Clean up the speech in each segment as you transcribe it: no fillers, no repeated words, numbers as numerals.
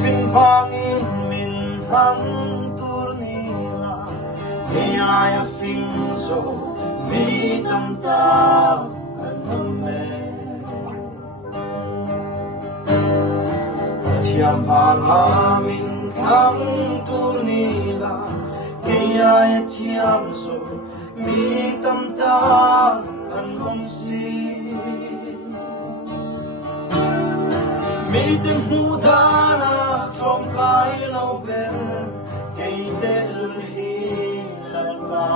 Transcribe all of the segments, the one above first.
fin vangin min ham tur nila Kaya fin so mi tam ta kaname Tiam vanga min ham tur nila Kaya tiam so mi tam ta kanongsi Mi tim hudana trong kai lâu bel Kay del hi lalba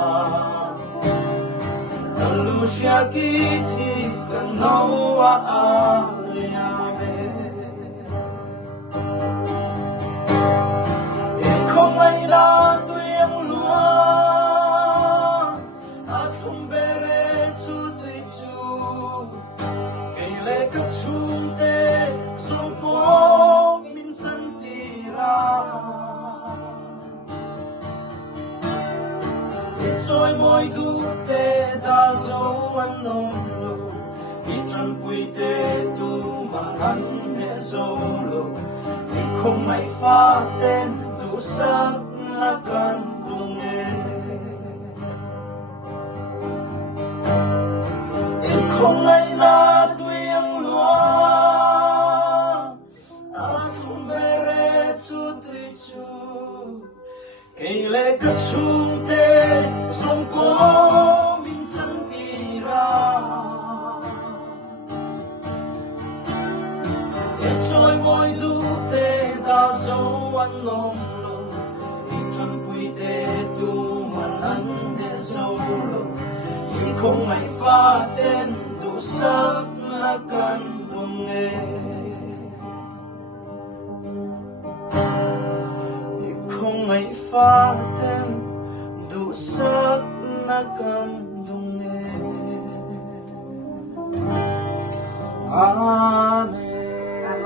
Nalusya kiti kanawa aliame Ikong ay ratuyang luan At humbere tu tui tu Kay lekat sunte Sungko minsan tira Itsoy mo'y dute da zo anong lo Itran puite tu mangan he solo Ikong may faten dusak na kantunge Ikong ay natuyang luan At humberet su tui chu Kay lekat sunte Sungko minsan tira Itsoy mo'y dute da zo anong lo Itran puite tu manan he solo Ikong may faten dusak na kantunge Ikong may faten dusak na kantunge